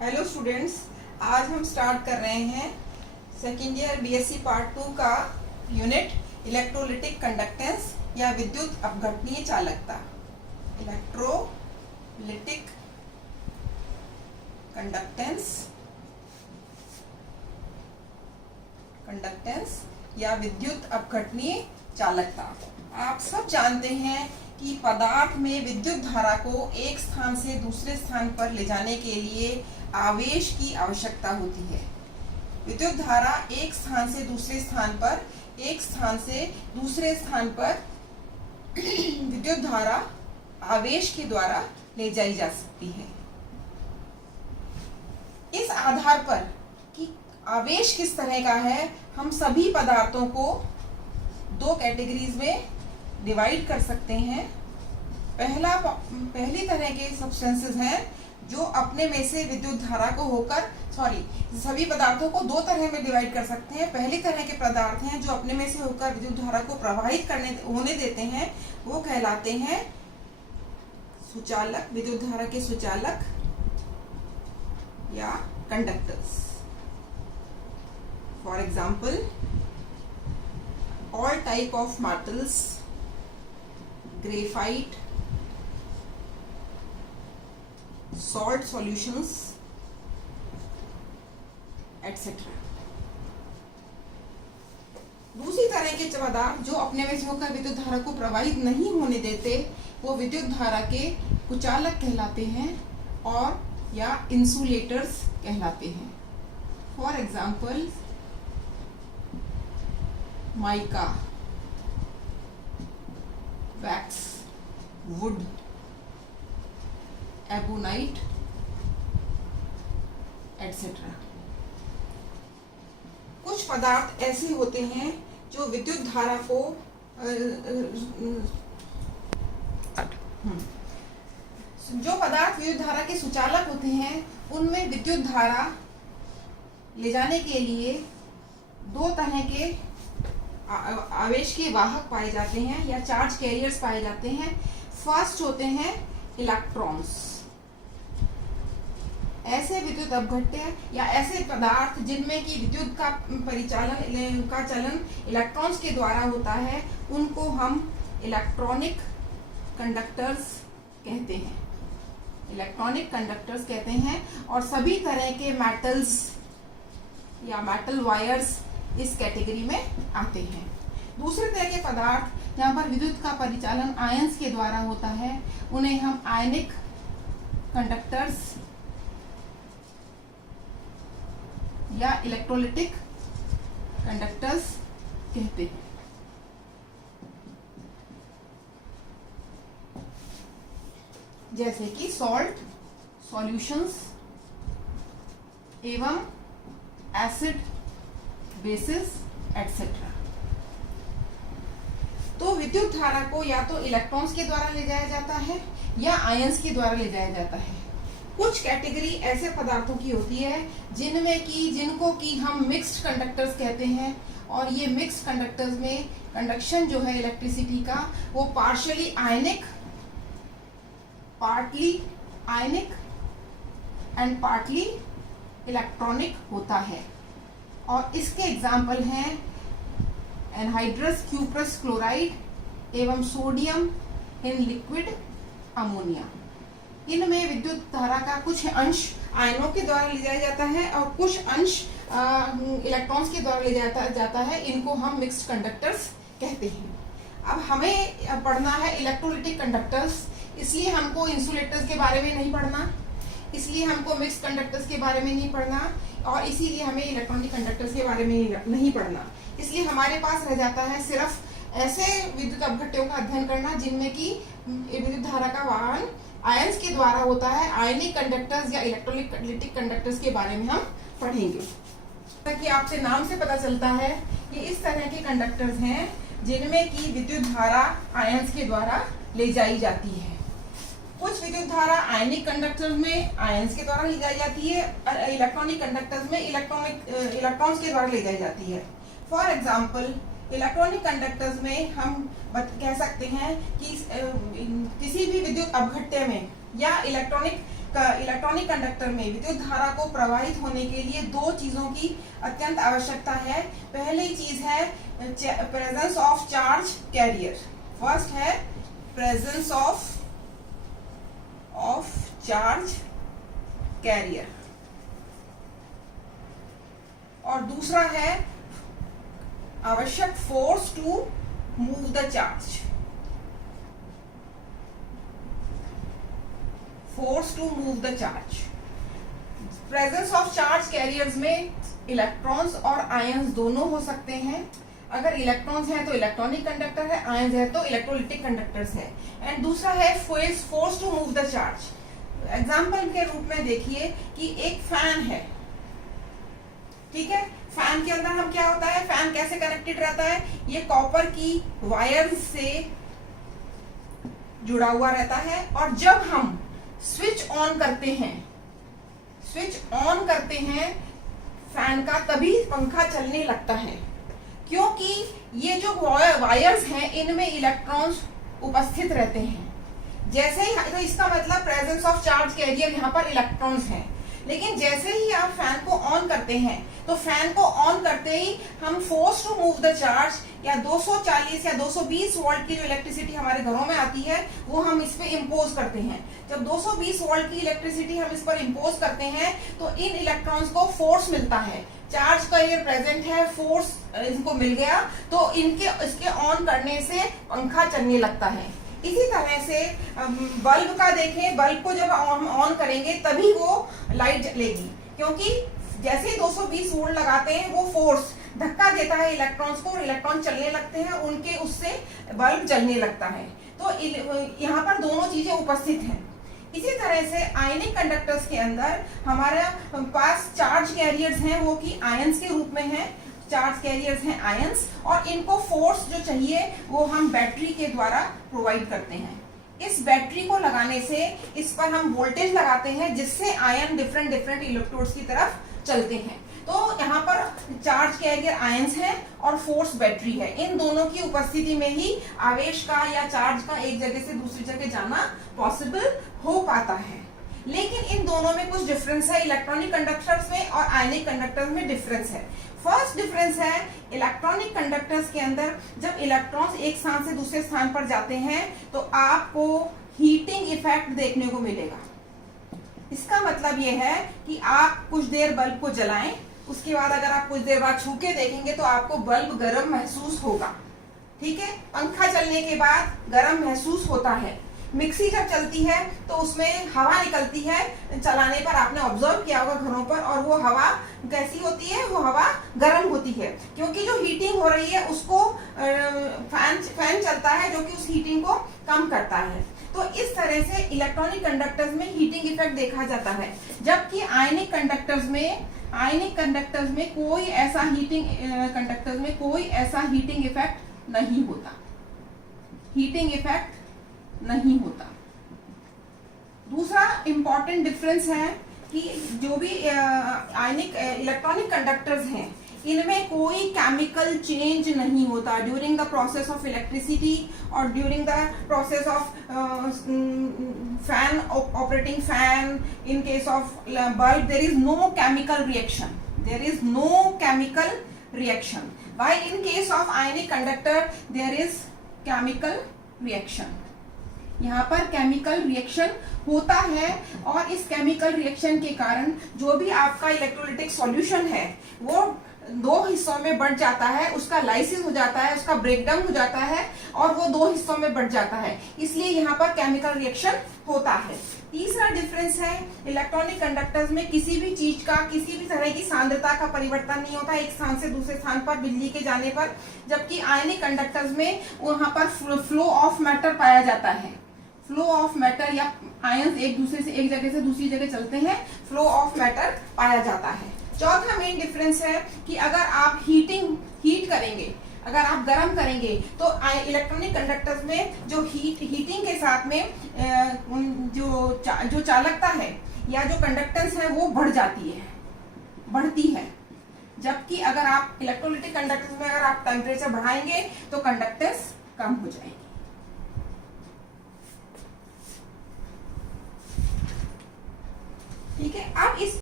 Hello students, आज हम start कर रहे हैं सेकेंड ईयर बीएससी पार्ट 2 का यूनिट इलेक्ट्रोलिटिक कंडक्टेंस या विद्युत अपघटनीय चालकता। इलेक्ट्रोलिटिक कंडक्टेंस या विद्युत अपघटनीय चालकता। आप सब जानते हैं कि पदार्थ में विद्युत धारा को एक स्थान से दूसरे स्थान पर ले जाने के लिए आवेश की आवश्यकता होती है। विद्युत धारा एक स्थान से दूसरे स्थान पर विद्युत धारा आवेश के द्वारा ले जाई जा सकती है। इस आधार पर कि आवेश किस तरह का है, हम सभी पदार्थों को दो कैटेगरीज में डिवाइड कर सकते हैं। पहली तरह के सब्सटेंसेस हैं जो अपने में से विद्युत धारा को सभी पदार्थों को दो तरह में डिवाइड कर सकते हैं। पहली तरह के पदार्थ हैं जो अपने में से होकर विद्युत धारा को प्रवाहित होने देते हैं, वो कहलाते हैं सुचालक, विद्युत धारा के सुचालक या conductors. For example, all type of metals, graphite, salt solutions, etc. दूसरी तरह के पदार्थ जो अपने में से होकर विद्युत धारा को प्रवाहित नहीं होने देते, वो विद्युत धारा के कुचालक कहलाते हैं और या इंसुलेटर्स कहलाते हैं। For example, mica, wax, would, ebonite, etcetera. कुछ पदार्थ ऐसे होते हैं जो विद्युत धारा को जो पदार्थ विद्युत धारा के सुचालक होते हैं, उनमें विद्युत धारा ले जाने के लिए दो तरह के आवेश के वाहक पाए जाते हैं या चार्ज कैरियर्स पाए जाते हैं। फर्स्ट होते हैं इलेक्ट्रॉन्स। ऐसे विद्युत अपघट्य या ऐसे पदार्थ जिनमें की विद्युत का चलन इलेक्ट्रॉन्स के द्वारा होता है, उनको हम इलेक्ट्रॉनिक कंडक्टर्स कहते हैं। और सभी तरह के मेटल्स या मेटल वायर्स इस कैटेगरी में आते हैं। दूसरे तरह के पदार्थ जहाँ पर विद्युत का परिचालन आयंस के द्वारा होता है, उन्हें हम आयनिक कंडक्टर्स या इलेक्ट्रोलिटिक कंडक्टर्स कहते हैं। जैसे कि सॉल्ट सॉल्यूशंस एवं एसिड, बेसिस, एटसेट्रा। तो विद्युत धारा को या तो इलेक्ट्रॉन्स के द्वारा ले जाया जाता है या आयंस के द्वारा ले जाया जाता है। कुछ कैटेगरी ऐसे पदार्थों की होती है जिनको की हम मिक्स्ड कंडक्टर्स कहते हैं। और ये मिक्स्ड कंडक्टर्स में कंडक्शन जो है इलेक्ट्रिसिटी का, वो partly ionic and partly electronic होता है। और इसके एग्जाम्पल हैं एनहाइड्रस क्यूप्रस क्लोराइड एवं सोडियम इन लिक्विड अमोनिया। इनमें विद्युत धारा का कुछ अंश आयनों के द्वारा ले जाया जाता है और कुछ अंश इलेक्ट्रॉन्स के द्वारा ले जाता है। इनको हम मिक्स्ड कंडक्टर्स कहते हैं। अब हमें पढ़ना है इलेक्ट्रोलिटिक कंडक्टर्स, इसलिए हमको इंसुलेटर्स के बारे में नहीं पढ़ना, इसलिए हमको मिक्स्ड कंडक्टर्स के बारे में नहीं पढ़ना, और इसीलिए हमें इलेक्ट्रॉनिक कंडक्टर्स के बारे में नहीं पढ़ना। इसलिए हमारे पास रह जाता है सिर्फ ऐसे विद्युत अपघट्यों का अध्ययन करना जिनमें की विद्युत धारा का वाहन आयंस के द्वारा होता है। आयनिक कंडक्टर्स या इलेक्ट्रोलिटिक कंडक्टर्स के बारे में हम पढ़ेंगे। ताकि आपसे नाम से पता चलता है कि इस तरह के कंडक्टर्स हैं जिनमें की विद्युत धारा आयंस के द्वारा ले जाई जाती है। कुछ विद्युत धारा आयनिक कंडक्टर्स में आयंस के द्वारा ले जाई जाती है और इलेक्ट्रॉनिक कंडक्टर्स में इलेक्ट्रॉन्स के द्वारा ले जाई जाती है। फॉर एग्जाम्पल, इलेक्ट्रॉनिक कंडक्टर्स में हम कह सकते हैं कि किसी भी विद्युत अपघट्य में या इलेक्ट्रॉनिक इलेक्ट्रॉनिक कंडक्टर में विद्युत धारा को प्रवाहित होने के लिए दो चीजों की अत्यंत आवश्यकता है। पहली चीज है presence of charge carrier. First है प्रेजेंस ऑफ चार्ज कैरियर और दूसरा है आवश्यक force to move the charge. Force to move the charge. Presence of charge carriers में इलेक्ट्रॉन्स और आयंस दोनों हो सकते हैं। अगर इलेक्ट्रॉन्स हैं तो इलेक्ट्रॉनिक कंडक्टर है, आयंस है तो इलेक्ट्रोलिटिक कंडक्टर्स है। एंड दूसरा है force to move the charge. Example के रूप में देखिए कि एक फैन है, ठीक है। फैन के अंदर हम क्या होता है, फैन कैसे कनेक्टेड रहता है, ये कॉपर की वायर से जुड़ा हुआ रहता है और जब हम स्विच ऑन करते हैं फैन का, तभी पंखा चलने लगता है, क्योंकि ये जो वायर्स हैं इनमें इलेक्ट्रॉन्स उपस्थित रहते हैं। जैसे ही, तो इसका मतलब प्रेजेंस ऑफ चार्ज कैरियर यहाँ पर इलेक्ट्रॉन्स हैं। लेकिन जैसे ही आप फैन को ऑन करते हैं तो फैन को ऑन करते ही हम force to move the charge या 240 या 220 वोल्ट की जो इलेक्ट्रिसिटी हमारे घरों में आती है वो हम इस पे इम्पोज करते हैं। जब 220 वोल्ट की इलेक्ट्रिसिटी हम इस पर इम्पोज करते हैं तो इन इलेक्ट्रॉन्स को फोर्स मिलता है। चार्ज कैरियर प्रेजेंट है, फोर्स इनको मिल गया, तो इसके ऑन करने से पंखा चलने लगता है। इसी तरह से बल्ब का देखें, बल्ब को जब हम ऑन करेंगे तभी वो लाइट जलेगी, क्योंकि जैसे 220 वोल्ट लगाते हैं वो फोर्स धक्का देता है इलेक्ट्रॉन्स को और इलेक्ट्रॉन चलने लगते हैं, उनके उससे बल्ब जलने लगता है। तो यहाँ पर दोनों चीजें उपस्थित हैं। इसी तरह से आयनिक कंडक्टर्स के अंदर हमारे पास चार्ज कैरियर्स हैं, वो कि आयंस के रूप में हैं। चार्ज कैरियर्स हैं आयंस, और इनको फोर्स जो चाहिए वो हम बैटरी के द्वारा प्रोवाइड करते हैं। इस बैटरी को लगाने से इस पर हम वोल्टेज लगाते हैं जिससे आयन डिफरेंट इलेक्ट्रोड्स की तरफ चलते हैं। तो यहाँ पर चार्ज कैरियर आयंस है और फोर्स बैटरी है। इन दोनों की उपस्थिति में ही आवेश का या चार्ज का एक जगह से दूसरी जगह जाना पॉसिबल हो पाता है। लेकिन इन दोनों में कुछ डिफरेंस है, इलेक्ट्रॉनिक कंडक्टर्स में और आयनिक कंडक्टर्स में डिफरेंस है। फर्स्ट डिफरेंस है इलेक्ट्रॉनिक कंडक्टर्स के अंदर जब इलेक्ट्रॉन्स एक स्थान से दूसरे स्थान पर जाते हैं तो आपको हीटिंग इफेक्ट देखने को मिलेगा। इसका मतलब यह है कि आप कुछ देर बल्ब को जलाएं, उसके बाद अगर आप कुछ देर बाद छू के देखेंगे तो आपको बल्ब गर्म महसूस होगा, ठीक है। पंखा चलने के बाद गर्म महसूस होता है। मिक्सी जब चलती है तो उसमें हवा निकलती है, चलाने पर आपने ऑब्जर्व किया होगा घरों पर, और वो हवा कैसी होती है, वो हवा गर्म होती है, क्योंकि जो हीटिंग हो रही है उसको फैन चलता है जो कि उस हीटिंग को कम करता है। तो इस तरह से इलेक्ट्रॉनिक कंडक्टर्स में हीटिंग इफेक्ट देखा जाता है, जबकि आयनिक कंडक्टर्स में कोई ऐसा हीटिंग इफेक्ट नहीं होता। दूसरा इंपॉर्टेंट डिफरेंस है कि जो भी इलेक्ट्रॉनिक कंडक्टर्स हैं इनमें कोई केमिकल चेंज नहीं होता during the process of electricity और during the process of fan operating fan. In case of bulb there is no chemical reaction, while in case of ionic conductor there is chemical reaction। यहाँ पर chemical reaction होता है और इस chemical reaction के कारण जो भी आपका इलेक्ट्रोलिटिक सॉल्यूशन है वो दो हिस्सों में बढ़ जाता है, उसका लाइसिस हो जाता है, उसका ब्रेकडाउन हो जाता है और वो दो हिस्सों में बढ़ जाता है, इसलिए यहाँ पर केमिकल रिएक्शन होता है। तीसरा डिफरेंस है इलेक्ट्रॉनिक कंडक्टर्स में किसी भी चीज का, किसी भी तरह की सांद्रता का परिवर्तन नहीं होता एक स्थान से दूसरे स्थान पर बिजली के जाने पर, जबकि आयनिक कंडक्टर्स में वहां पर फ्लो ऑफ मैटर पाया जाता है। फ्लो ऑफ मैटर या आयंस एक जगह से दूसरी जगह चलते हैं, फ्लो ऑफ मैटर पाया जाता है। चौथा मेन डिफरेंस है कि अगर आप हीट करेंगे, अगर आप गर्म करेंगे तो इलेक्ट्रॉनिक कंडक्टर्स में जो हीटिंग के साथ में जो चालकता है या जो कंडक्टेंस है वो बढ़ती है, जबकि अगर आप इलेक्ट्रोलिटिक कंडक्टर्स में अगर आप टेम्परेचर बढ़ाएंगे तो कंडक्टेंस कम हो जाएगी। ठीक है। अब इस